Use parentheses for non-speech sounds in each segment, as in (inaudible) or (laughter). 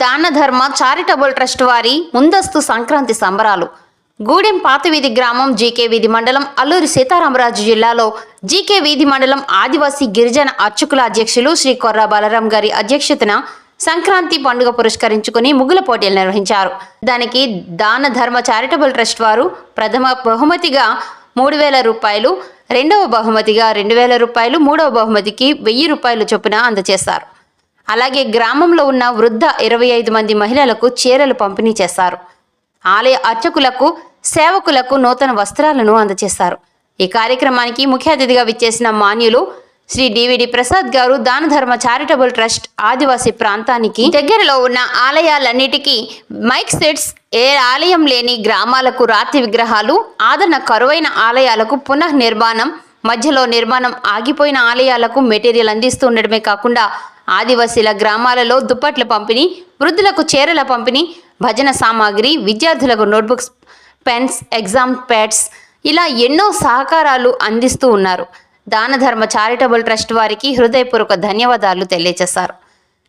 Danadharma charitable trust వారి ముందస్తు సంక్రాంతి సంబరాలు. గూడెం పాతవీధి గ్రామం జీకే వీధి మండలం అల్లూరి సీతారామరాజు జిల్లాలో జీకే వీధి మండలం ఆదివాసీ గిరిజన అర్చకుల అధ్యక్షులు శ్రీ కొర్ర బలరాం గారి అధ్యక్షతన సంక్రాంతి పండుగ పురస్కరించుకుని ముగ్గుల పోటీలు నిర్వహించారు. దానికి దాన ధర్మ చారిటబుల్ ట్రస్ట్ వారు ప్రథమ బహుమతిగా మూడు వేల రూపాయలు రెండవ బహుమతిగా రెండు వేల రూపాయలు మూడవ బహుమతికి వెయ్యి రూపాయలు చొప్పున అందజేశారు. అలాగే గ్రామంలో ఉన్న వృద్ధ ఇరవై ఐదు మంది మహిళలకు చీరలు పంపిణీ చేశారు. ఆలయ అర్చకులకు సేవకులకు నూతన వస్త్రాలను అందజేశారు. ఈ కార్యక్రమానికి ముఖ్య అతిథిగా విచ్చేసిన మాన్యులు శ్రీ డివిడి ప్రసాద్ గారు దాన ధర్మ చారిటబుల్ ట్రస్ట్ ఆదివాసీ ప్రాంతానికి దగ్గరలో ఉన్న ఆలయాలన్నిటికీ మైక్ సెట్స్ ఏ ఆలయం లేని గ్రామాలకు రాతి విగ్రహాలు ఆదరణ కరువైన ఆలయాలకు పునః నిర్మాణం మధ్యలో నిర్మాణం ఆగిపోయిన ఆలయాలకు మెటీరియల్ అందిస్తూ ఉండడమే కాకుండా ఆదివాసీల గ్రామాలలో దుప్పట్ల పంపిణీ వృద్ధులకు చీరల పంపిణీ భజన సామాగ్రి విద్యార్థులకు నోట్బుక్స్ పెన్స్ ఎగ్జామ్ ప్యాడ్స్ ఇలా ఎన్నో సహకారాలు అందిస్తూ ఉన్నారు. దాన ధర్మ చారిటబుల్ ట్రస్ట్ వారికి హృదయపూర్వక ధన్యవాదాలు తెలియజేశారు.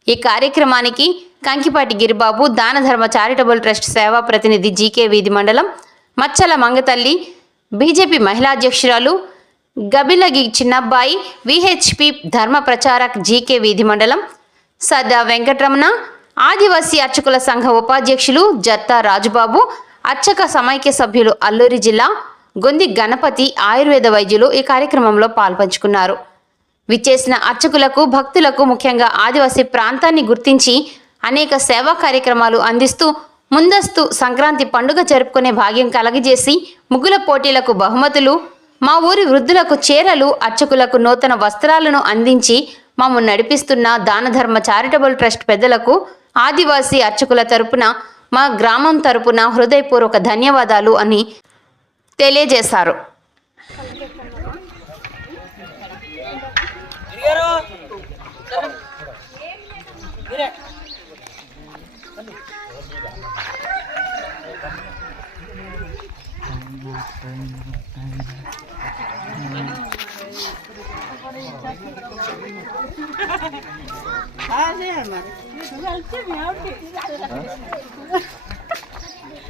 ఈ కార్యక్రమానికి కంకిపాటి గిరిబాబు దాన ధర్మ చారిటబుల్ ట్రస్ట్ సేవా ప్రతినిధి జీకే వీధి మండలం మచ్చల మంగతల్లి బీజేపీ మహిళా అధ్యక్షురాలు గబిలగి చిన్నబ్బాయి విహెచ్పి ధర్మ ప్రచారక్ జీకే వీధి మండలం సదా వెంకటరమణ ఆదివాసీ అర్చకుల సంఘ ఉపాధ్యక్షులు జత్తా రాజుబాబు అర్చక సమైక్య సభ్యులు అల్లూరి జిల్లా గొంది గణపతి ఆయుర్వేద వైద్యులు ఈ కార్యక్రమంలో పాల్పంచుకున్నారు. విచ్చేసిన అర్చకులకు భక్తులకు ముఖ్యంగా ఆదివాసీ ప్రాంతాన్ని గుర్తించి అనేక సేవా కార్యక్రమాలు అందిస్తూ ముందస్తు సంక్రాంతి పండుగ జరుపుకునే భాగ్యం కలగజేసి ముగ్గుల పోటీలకు బహుమతులు మా ఊరి వృద్ధులకు చీరలు అర్చకులకు నూతన వస్త్రాలను అందించి మమ్ము నడిపిస్తున్న దానధర్మ చారిటబుల్ ట్రస్ట్ పెద్దలకు ఆదివాసీ అర్చకుల తరపున మా గ్రామం తరపున హృదయపూర్వక ధన్యవాదాలు అని తెలియజేశారు.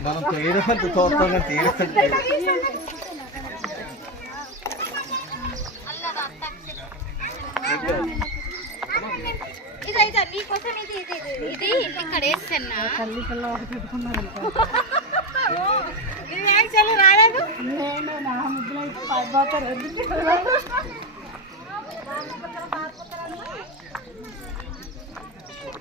మనం తీయడం చూస్తాం తీయడం ఇది అయితే నీకోసం ఇది ఇది ఇది ఇది.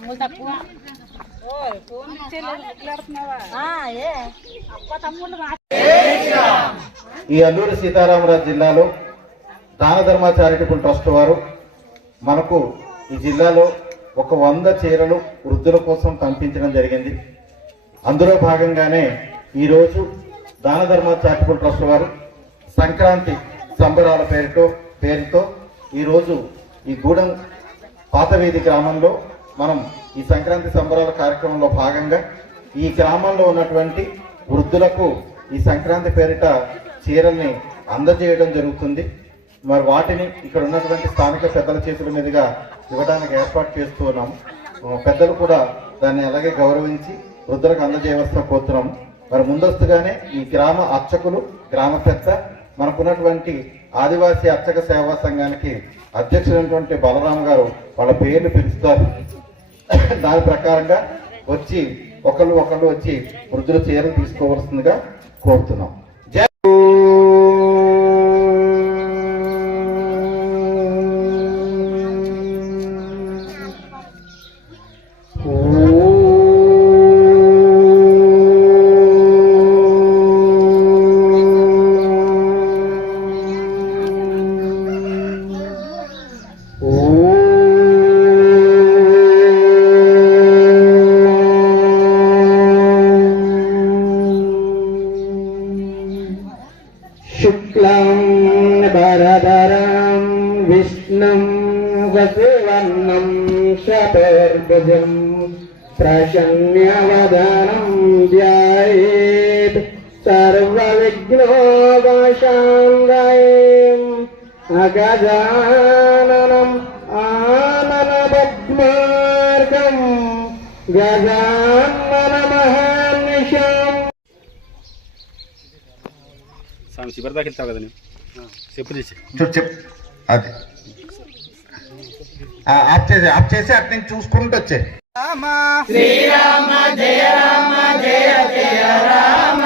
లేదు ఈ అల్లూరి సీతారామరాజు జిల్లాలో దాన ధర్మ చారిటబుల్ ట్రస్ట్ వారు మనకు ఈ జిల్లాలో ఒక వంద చీరలు వృద్ధుల కోసం పంపించడం జరిగింది. అందులో భాగంగానే ఈరోజు దాన ధర్మ చారిటబుల్ ట్రస్ట్ వారు సంక్రాంతి సంబరాల పేరుతో పేరుతో ఈరోజు ఈ గూడెం పాతవీధి గ్రామంలో మనం ఈ సంక్రాంతి సంబరాల కార్యక్రమంలో భాగంగా ఈ గ్రామంలో ఉన్నటువంటి వృద్ధులకు ఈ సంక్రాంతి పేరిట చీరల్ని అందజేయడం జరుగుతుంది. మరి వాటిని ఇక్కడ ఉన్నటువంటి స్థానిక పెద్దల చేతుల మీదుగా ఇవ్వడానికి ఏర్పాటు చేస్తూ ఉన్నాము పెద్దలు కూడా దాన్ని అలాగే గౌరవించి వృద్ధులకు అందజేయవలసిన కోరుతున్నాము మరి ముందస్తుగానే ఈ గ్రామ అర్చకులు గ్రామ పెద్ద మనకున్నటువంటి ఆదివాసీ అర్చక సేవా సంఘానికి అధ్యక్షుడైనటువంటి బలరామ గారు వాళ్ళ పేర్లు పిలుస్తారు. దాని ప్రకారంగా వచ్చి ఒకళ్ళు ఒకళ్ళు వచ్చి వృద్ధుల చీరలు తీసుకోవాల్సిందిగా కోరుతున్నాం. गजम् प्रशम्यवदनम् ध्यायेत् सर्वविघ्नोपशाङ्गयीम् अगजाननम् आननपद्मार्गम् గజాన్మనమహాన్విషాం స్వామి శిబిరదాకా వెళ్తావు కదా నువ్వు చెప్పు చేసి చెప్పు అది ఆఫ్ చేసి ఆఫ్ చేసి అటు నుంచి చూసుకుంటూ వచ్చే శ్రీరామ జయ రామ జయ జయ రామ.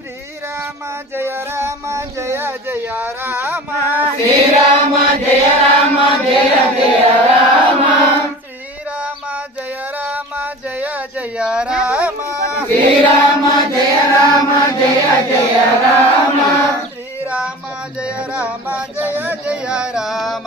శ్రీరామ జయ రామ జయ జయ రామ. శ్రీరామ జయ రామ జయ జయ రామ. శ్రీరామ జయ రామ జయ జయ రామ. శ్రీరామ జయ రామ జయ జయ రామ. శ్రీరామ జయ రామ జయ జయ రామ.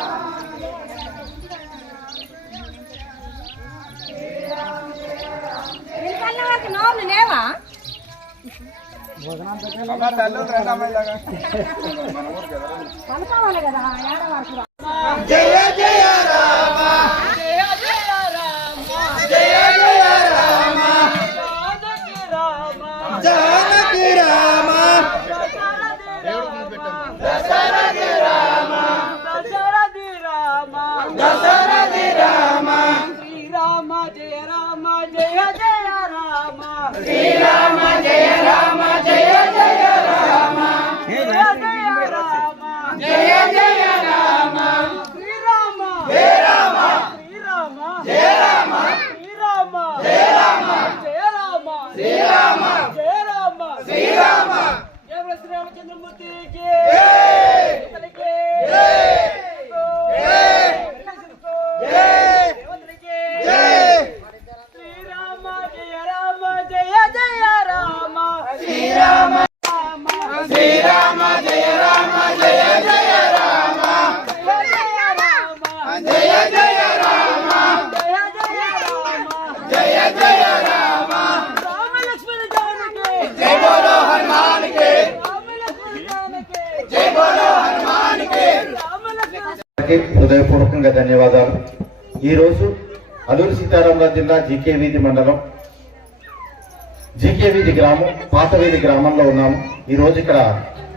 భోజనాలు లక్ష్మణ హృదయపూర్వకంగా ధన్యవాదాలు. ఈరోజు అల్లూరు సీతారామరాజు జిల్లా జీకే వీధి మండలం జీకే వీధి గ్రామం పాత వీధి గ్రామంలో ఉన్నాము. ఈరోజు ఇక్కడ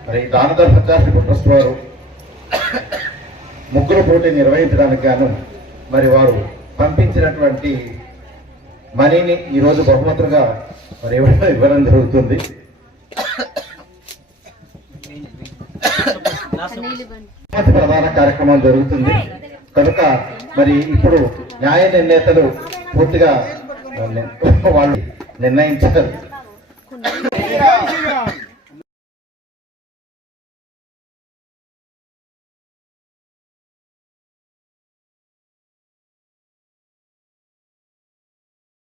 మరి దానధర్ చారిటబుల్ ట్రస్ట్ వారు ముగ్గురు పోటీ నిర్వహించడానికి గాను మరి వారు పంపించినటువంటి మనీని ఈరోజు బహుమతులుగా మరి ఇవ్వడం ఇవ్వడం జరుగుతుంది. ప్రధాన కార్యక్రమం జరుగుతుంది. కనుక మరి ఇప్పుడు న్యాయ నిర్ణేతలు పూర్తిగా (laughs) వాళ్ళు నిర్ణయించారు